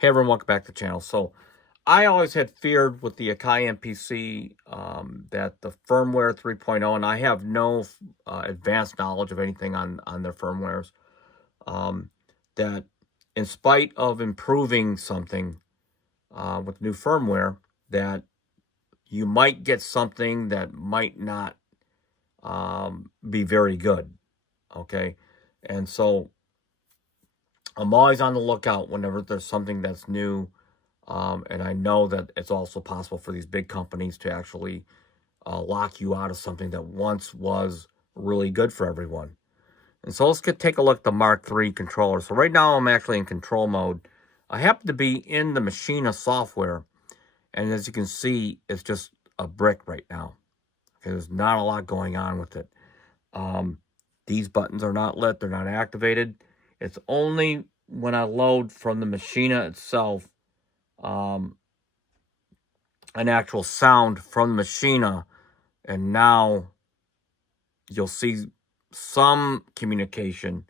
Hey everyone, welcome back to the channel. So I always had feared with the Akai MPC that the firmware 3.0, and I have no advanced knowledge of anything on their firmwares, that in spite of improving something with new firmware, that you might get something that might not be very good, okay? And so I'm always on the lookout whenever there's something that's new. And I know that it's also possible for these big companies to actually lock you out of something that once was really good for everyone. And so let's take a look at the Mark III controller. So right now I'm actually in control mode. I happen to be in the Machina software. And as you can see, it's just a brick right now. Okay, there's not a lot going on with it. These buttons are not lit. They're not activated. It's only when I load from the Machina itself an actual sound from the Machina, and now you'll see some communication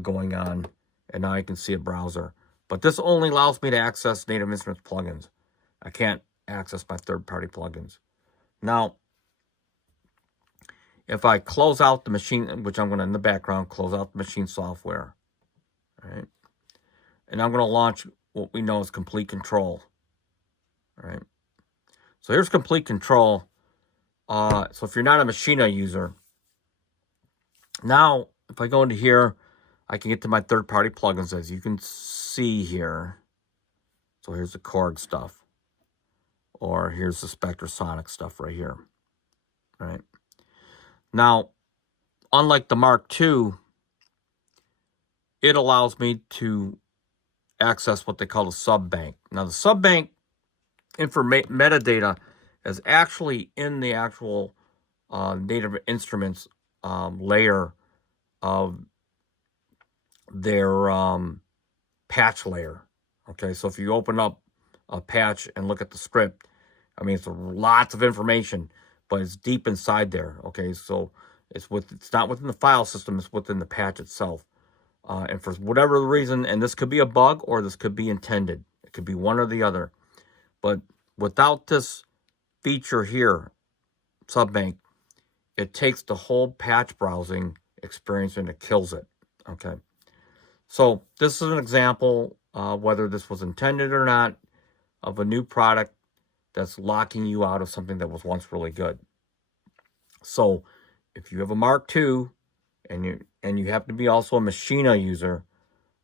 going on, and now I can see a browser. But this only allows me to access Native Instruments plugins. I can't access my third-party plugins. Now, if I close out the machine, which I'm going to, in the background, close out the machine software, all right? And I'm going to launch what we know as Complete Control, all right? So here's Complete Control. So if you're not a Machina user, now if I go into here, I can get to my third-party plugins, as you can see here. So here's the Korg stuff, or here's the Spectrasonic stuff right here, right? Now, unlike the Mark II, it allows me to access what they call a sub-bank. Now, the sub-bank metadata is actually in the actual Native Instruments layer of their patch layer. Okay, so if you open up a patch and look at the script, I mean, it's lots of information, but it's deep inside there. Okay, so it's not within the file system, it's within the patch itself. And for whatever reason, and this could be a bug or this could be intended, it could be one or the other, but without this feature here, Subbank, it takes the whole patch browsing experience and it kills it. Okay, so this is an example, whether this was intended or not, of a new product that's locking you out of something that was once really good. So if you have a Mark II and you happen to be also a Machina user,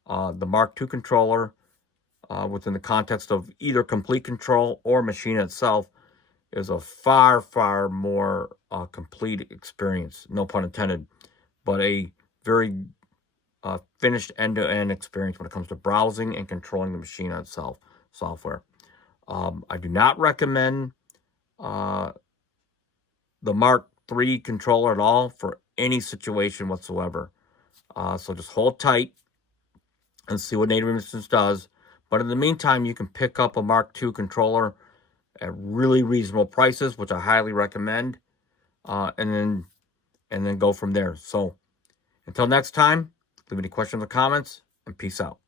the Mark II controller, within the context of either Complete Control or Machina itself, is a far, far more complete experience, no pun intended, but a very finished end-to-end experience when it comes to browsing and controlling the Machina itself software. I do not recommend the Mark III controller at all for any situation whatsoever. So just hold tight and see what Native Instruments does. But in the meantime, you can pick up a Mark II controller at really reasonable prices, which I highly recommend, and then go from there. So until next time, leave any questions or comments, and peace out.